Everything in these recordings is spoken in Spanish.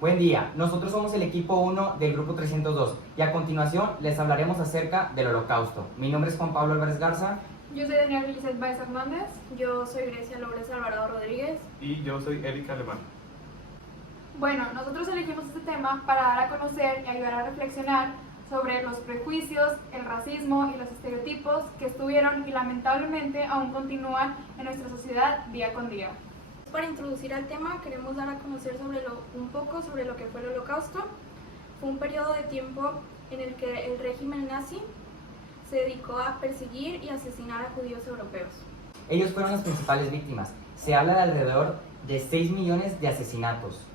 Buen día, nosotros somos el equipo 1 del grupo 302 y a continuación les hablaremos acerca del Holocausto. Mi nombre es Juan Pablo Álvarez Garza. Yo soy Daniel Lizeth Baez Hernández. Yo soy Grecia Lourdes Alvarado Rodríguez. Y yo soy Erika Alemán. Bueno, nosotros elegimos este tema para dar a conocer y ayudar a reflexionar sobre los prejuicios, el racismo y los estereotipos que estuvieron y lamentablemente aún continúan en nuestra sociedad día con día. Para introducir al tema queremos dar a conocer un poco sobre lo que fue el Holocausto. Fue un periodo de tiempo en el que el régimen nazi se dedicó a perseguir y asesinar a judíos europeos. Ellos fueron las principales víctimas. Se habla de alrededor de 6 millones de asesinatos.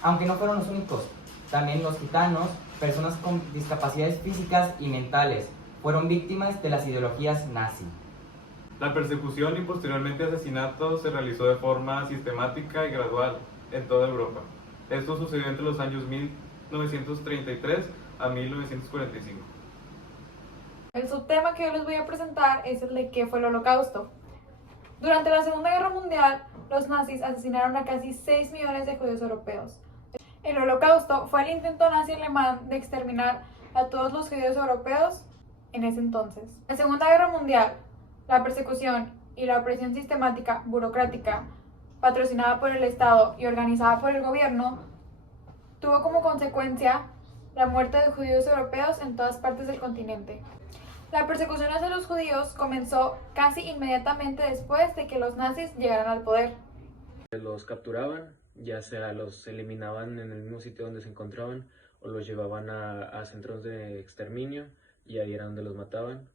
Aunque no fueron los únicos, también los gitanos, personas con discapacidades físicas y mentales, fueron víctimas de las ideologías nazi. La persecución y posteriormente asesinato se realizó de forma sistemática y gradual en toda Europa. Esto sucedió entre los años 1933 a 1945. El subtema que yo les voy a presentar es el de qué fue el Holocausto. Durante la Segunda Guerra Mundial, los nazis asesinaron a casi 6 millones de judíos europeos. El Holocausto fue el intento nazi alemán de exterminar a todos los judíos europeos en ese entonces. En la Segunda Guerra Mundial, la persecución y la opresión sistemática, burocrática, patrocinada por el Estado y organizada por el gobierno, tuvo como consecuencia la muerte de judíos europeos en todas partes del continente. La persecución hacia los judíos comenzó casi inmediatamente después de que los nazis llegaran al poder. Los capturaban, ya sea los eliminaban en el mismo sitio donde se encontraban o los llevaban a centros de exterminio y ahí era donde los mataban.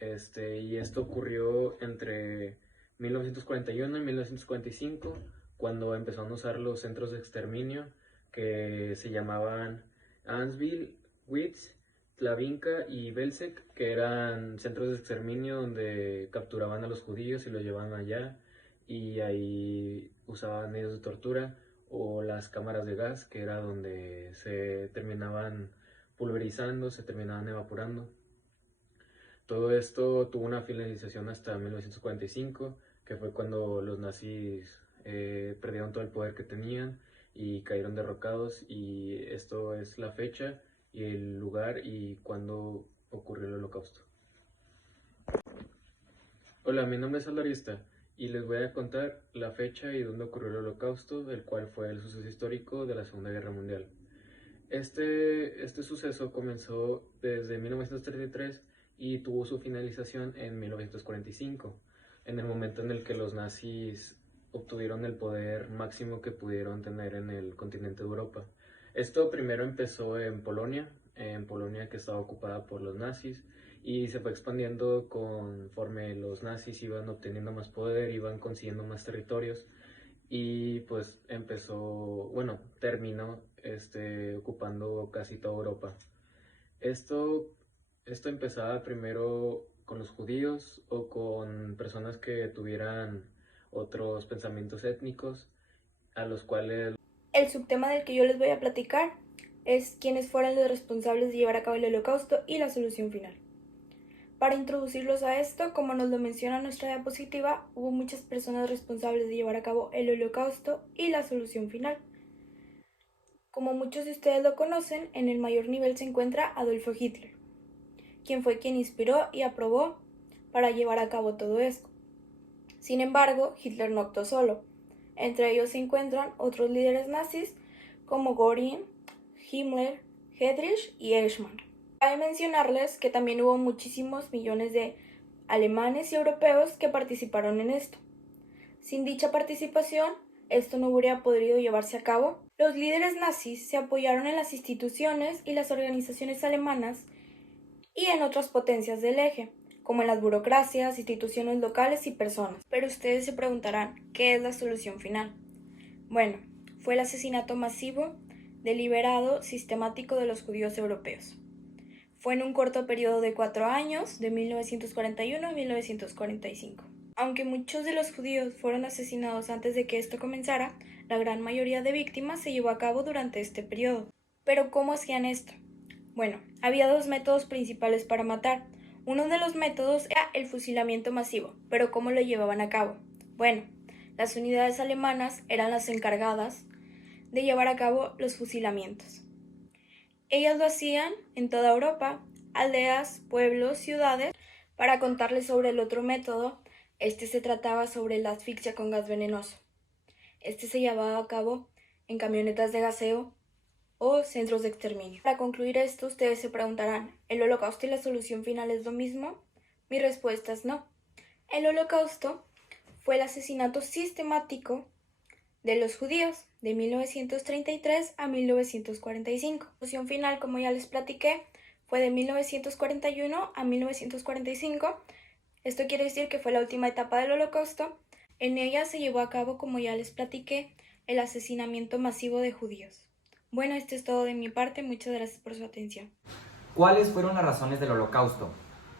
Y esto ocurrió entre 1941 y 1945, cuando empezaron a usar los centros de exterminio que se llamaban Auschwitz, Treblinka y Belzec, que eran centros de exterminio donde capturaban a los judíos y los llevaban allá y ahí usaban medios de tortura, o las cámaras de gas, que era donde se terminaban pulverizando, se terminaban evaporando. Todo esto tuvo una finalización hasta 1945, que fue cuando los nazis perdieron todo el poder que tenían y cayeron derrocados, y esto es la fecha y el lugar y cuándo ocurrió el Holocausto. Hola, mi nombre es Alarista y les voy a contar la fecha y dónde ocurrió el Holocausto, el cual fue el suceso histórico de la Segunda Guerra Mundial. Este suceso comenzó desde 1933 y tuvo su finalización en 1945, en el momento en el que los nazis obtuvieron el poder máximo que pudieron tener en el continente de Europa. Esto primero empezó en Polonia que estaba ocupada por los nazis, y se fue expandiendo conforme los nazis iban obteniendo más poder, iban consiguiendo más territorios, y pues terminó ocupando casi toda Europa. Esto empezaba primero con los judíos o con personas que tuvieran otros pensamientos étnicos, a los cuales... El subtema del que yo les voy a platicar es quiénes fueron los responsables de llevar a cabo el Holocausto y la solución final. Para introducirlos a esto, como nos lo menciona nuestra diapositiva, hubo muchas personas responsables de llevar a cabo el Holocausto y la solución final. Como muchos de ustedes lo conocen, en el mayor nivel se encuentra Adolfo Hitler, quien fue quien inspiró y aprobó para llevar a cabo todo esto. Sin embargo, Hitler no actuó solo. Entre ellos se encuentran otros líderes nazis como Göring, Himmler, Heydrich y Eichmann. Cabe mencionarles que también hubo muchísimos millones de alemanes y europeos que participaron en esto. Sin dicha participación, esto no hubiera podido llevarse a cabo. Los líderes nazis se apoyaron en las instituciones y las organizaciones alemanas y en otras potencias del eje, como en las burocracias, instituciones locales y personas. Pero ustedes se preguntarán, ¿qué es la solución final? Bueno, fue el asesinato masivo, deliberado, sistemático de los judíos europeos. Fue en un corto periodo de 4 años, de 1941 a 1945. Aunque muchos de los judíos fueron asesinados antes de que esto comenzara, la gran mayoría de víctimas se llevó a cabo durante este periodo. ¿Pero cómo hacían esto? Bueno, había 2 métodos principales para matar. Uno de los métodos era el fusilamiento masivo, pero ¿cómo lo llevaban a cabo? Bueno, las unidades alemanas eran las encargadas de llevar a cabo los fusilamientos. Ellas lo hacían en toda Europa, aldeas, pueblos, ciudades. Para contarles sobre el otro método, se trataba sobre la asfixia con gas venenoso. Se llevaba a cabo en camionetas de gaseo o centros de exterminio. Para concluir esto, ustedes se preguntarán, ¿el holocausto y la solución final es lo mismo? Mi respuesta es no. El holocausto fue el asesinato sistemático de los judíos de 1933 a 1945. La solución final, como ya les platiqué, fue de 1941 a 1945. Esto quiere decir que fue la última etapa del holocausto. En ella se llevó a cabo, como ya les platiqué, el asesinamiento masivo de judíos. Bueno, esto es todo de mi parte. Muchas gracias por su atención. ¿Cuáles fueron las razones del Holocausto?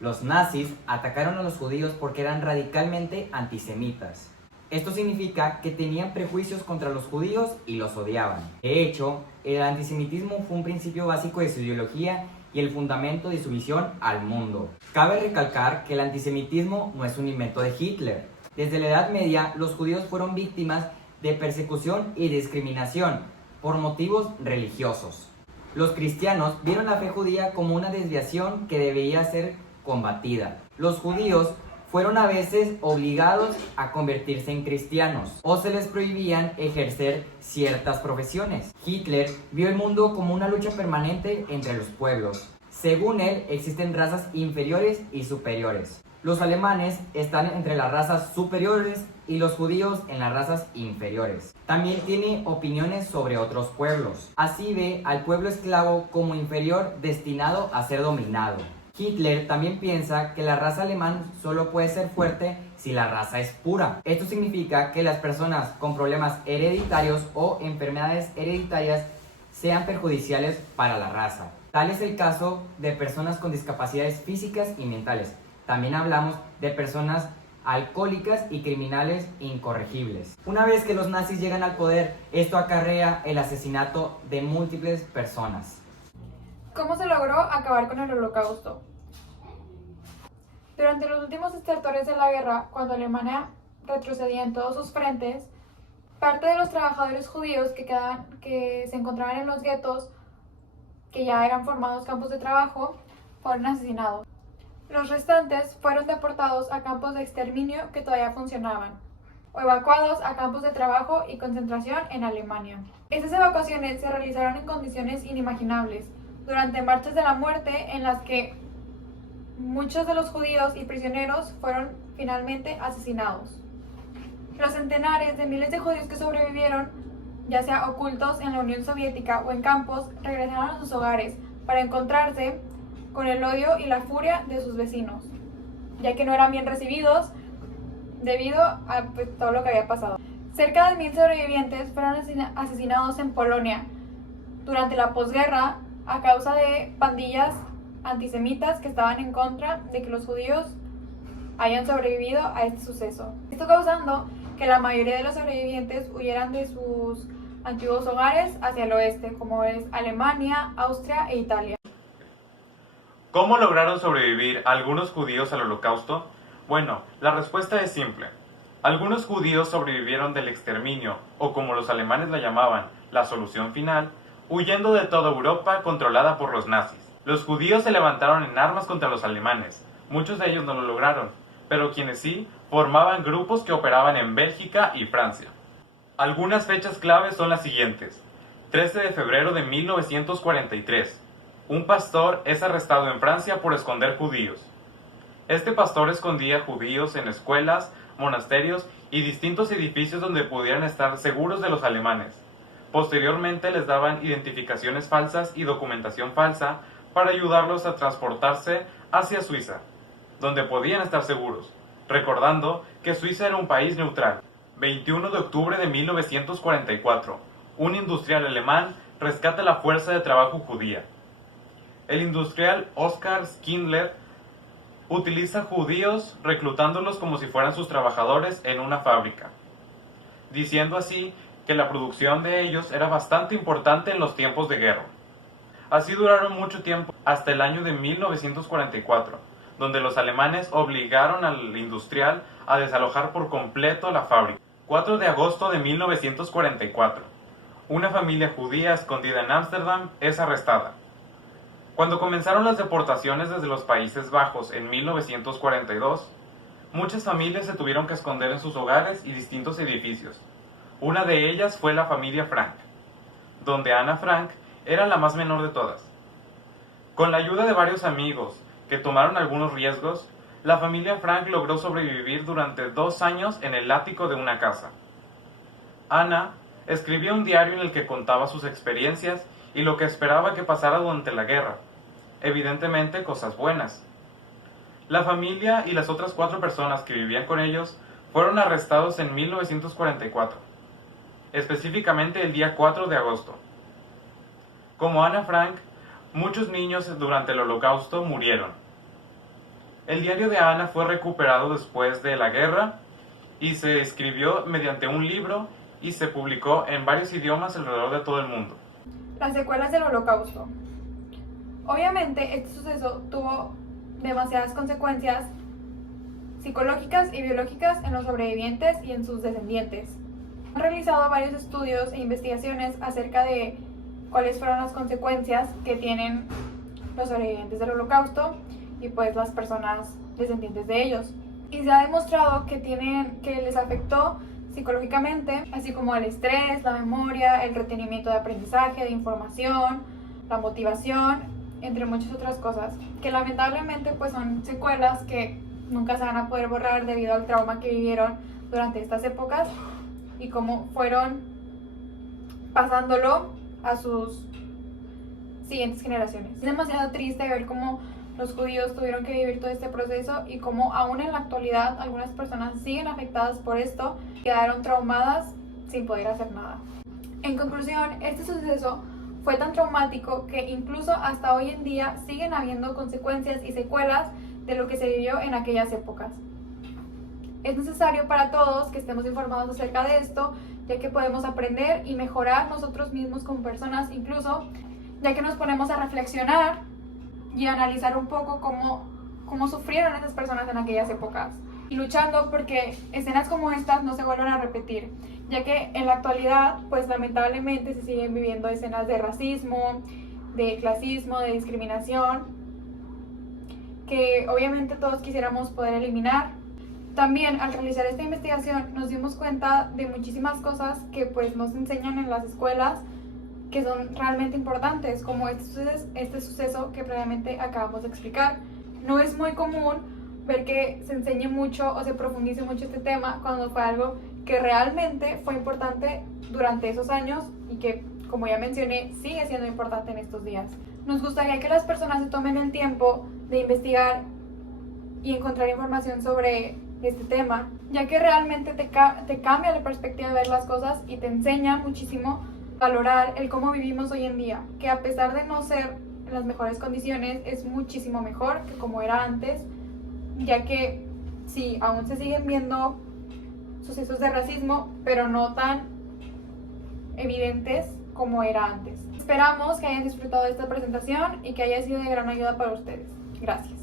Los nazis atacaron a los judíos porque eran radicalmente antisemitas. Esto significa que tenían prejuicios contra los judíos y los odiaban. De hecho, el antisemitismo fue un principio básico de su ideología y el fundamento de su visión al mundo. Cabe recalcar que el antisemitismo no es un invento de Hitler. Desde la Edad Media, los judíos fueron víctimas de persecución y discriminación por motivos religiosos. Los cristianos vieron la fe judía como una desviación que debía ser combatida. Los judíos fueron a veces obligados a convertirse en cristianos o se les prohibían ejercer ciertas profesiones. Hitler vio el mundo como una lucha permanente entre los pueblos. Según él, existen razas inferiores y superiores. Los alemanes están entre las razas superiores y los judíos en las razas inferiores. También tiene opiniones sobre otros pueblos. Así ve al pueblo esclavo como inferior destinado a ser dominado. Hitler también piensa que la raza alemana solo puede ser fuerte si la raza es pura. Esto significa que las personas con problemas hereditarios o enfermedades hereditarias sean perjudiciales para la raza. Tal es el caso de personas con discapacidades físicas y mentales. También hablamos de personas alcohólicas y criminales incorregibles. Una vez que los nazis llegan al poder, esto acarrea el asesinato de múltiples personas. ¿Cómo se logró acabar con el Holocausto? Durante los últimos estertores de la guerra, cuando Alemania retrocedía en todos sus frentes, parte de los trabajadores judíos que se encontraban en los guetos, que ya eran formados campos de trabajo, fueron asesinados. Los restantes fueron deportados a campos de exterminio que todavía funcionaban, o evacuados a campos de trabajo y concentración en Alemania. Estas evacuaciones se realizaron en condiciones inimaginables, durante marchas de la muerte en las que muchos de los judíos y prisioneros fueron finalmente asesinados. Los centenares de miles de judíos que sobrevivieron, ya sea ocultos en la Unión Soviética o en campos, regresaron a sus hogares para encontrarse con el odio y la furia de sus vecinos, ya que no eran bien recibidos debido a todo lo que había pasado. Cerca de 1000 sobrevivientes fueron asesinados en Polonia durante la posguerra a causa de pandillas antisemitas que estaban en contra de que los judíos hayan sobrevivido a este suceso. Esto causando que la mayoría de los sobrevivientes huyeran de sus antiguos hogares hacia el oeste, como es Alemania, Austria e Italia. ¿Cómo lograron sobrevivir algunos judíos al Holocausto? Bueno, la respuesta es simple. Algunos judíos sobrevivieron del exterminio, o como los alemanes la llamaban, la solución final, huyendo de toda Europa controlada por los nazis. Los judíos se levantaron en armas contra los alemanes. Muchos de ellos no lo lograron, pero quienes sí, formaban grupos que operaban en Bélgica y Francia. Algunas fechas claves son las siguientes. 13 de febrero de 1943. Un pastor es arrestado en Francia por esconder judíos. Este pastor escondía judíos en escuelas, monasterios y distintos edificios donde pudieran estar seguros de los alemanes. Posteriormente les daban identificaciones falsas y documentación falsa para ayudarlos a transportarse hacia Suiza, donde podían estar seguros, recordando que Suiza era un país neutral. 21 de octubre de 1944, un industrial alemán rescata la fuerza de trabajo judía. El industrial Oskar Schindler utiliza judíos reclutándolos como si fueran sus trabajadores en una fábrica, diciendo así que la producción de ellos era bastante importante en los tiempos de guerra. Así duraron mucho tiempo, hasta el año de 1944, donde los alemanes obligaron al industrial a desalojar por completo la fábrica. 4 de agosto de 1944. una familia judía escondida en Ámsterdam es arrestada. Cuando comenzaron las deportaciones desde los Países Bajos en 1942, muchas familias se tuvieron que esconder en sus hogares y distintos edificios. Una de ellas fue la familia Frank, donde Ana Frank era la más menor de todas. Con la ayuda de varios amigos que tomaron algunos riesgos, la familia Frank logró sobrevivir durante 2 años en el ático de una casa. Ana escribía un diario en el que contaba sus experiencias y lo que esperaba que pasara durante la guerra. Evidentemente, cosas buenas. La familia y las otras 4 personas que vivían con ellos fueron arrestados en 1944, específicamente el día 4 de agosto. Como Ana Frank, muchos niños durante el Holocausto murieron. El diario de Ana fue recuperado después de la guerra y se escribió mediante un libro y se publicó en varios idiomas alrededor de todo el mundo. Las secuelas del Holocausto. Obviamente, este suceso tuvo demasiadas consecuencias psicológicas y biológicas en los sobrevivientes y en sus descendientes. Han realizado varios estudios e investigaciones acerca de cuáles fueron las consecuencias que tienen los sobrevivientes del Holocausto y pues las personas descendientes de ellos. Y se ha demostrado que les afectó psicológicamente, así como el estrés, la memoria, el retenimiento de aprendizaje, de información, la motivación, entre muchas otras cosas, que lamentablemente pues son secuelas que nunca se van a poder borrar debido al trauma que vivieron durante estas épocas y cómo fueron pasándolo a sus siguientes generaciones. Es demasiado triste ver cómo los judíos tuvieron que vivir todo este proceso y cómo aún en la actualidad algunas personas siguen afectadas por esto, quedaron traumadas sin poder hacer nada. En conclusión, este suceso fue tan traumático que incluso hasta hoy en día siguen habiendo consecuencias y secuelas de lo que se vivió en aquellas épocas. Es necesario para todos que estemos informados acerca de esto, ya que podemos aprender y mejorar nosotros mismos como personas, incluso ya que nos ponemos a reflexionar y a analizar un poco cómo sufrieron esas personas en aquellas épocas, y luchando porque escenas como estas no se vuelvan a repetir, ya que en la actualidad pues lamentablemente se siguen viviendo escenas de racismo, de clasismo, de discriminación, que obviamente todos quisiéramos poder eliminar. También al realizar esta investigación nos dimos cuenta de muchísimas cosas que pues nos enseñan en las escuelas que son realmente importantes, como este suceso que previamente acabamos de explicar. No es muy común ver que se enseñe mucho o se profundice mucho este tema cuando fue algo que realmente fue importante durante esos años y que, como ya mencioné, sigue siendo importante en estos días. Nos gustaría que las personas se tomen el tiempo de investigar y encontrar información sobre este tema, ya que realmente te cambia la perspectiva de ver las cosas y te enseña muchísimo a valorar el cómo vivimos hoy en día, que a pesar de no ser en las mejores condiciones, es muchísimo mejor que como era antes, ya que sí, aún se siguen viendo sucesos de racismo, pero no tan evidentes como era antes. Esperamos que hayan disfrutado de esta presentación y que haya sido de gran ayuda para ustedes. Gracias.